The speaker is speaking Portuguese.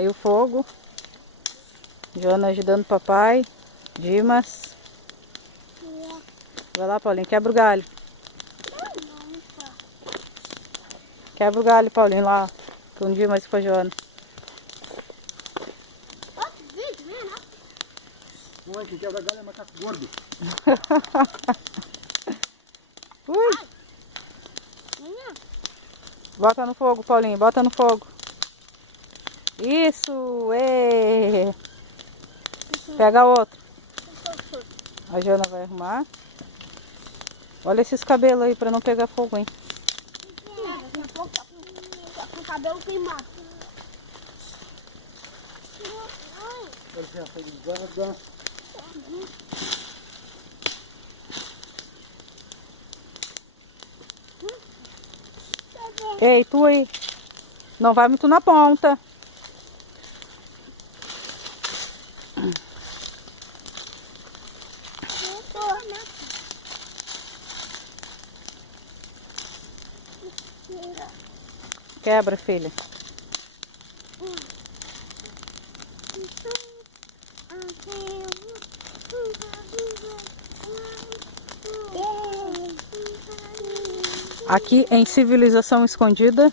Saiu fogo. Joana ajudando o papai. Dimas. Vai lá, Paulinho, quebra o galho. Quebra o galho, Paulinho, lá. Com o Dimas e com a Joana. Oi, quem quebra galho é macaco gordo. Ui. Bota no fogo, Paulinho, bota no fogo. Isso, ê. Pega outro. A Joana vai arrumar. Olha esses cabelos aí pra não pegar fogo, hein? Com o cabelo queimado. Ei, tu aí. Não vai muito na ponta. Quebra, filha. Aqui em Civilização Escondida,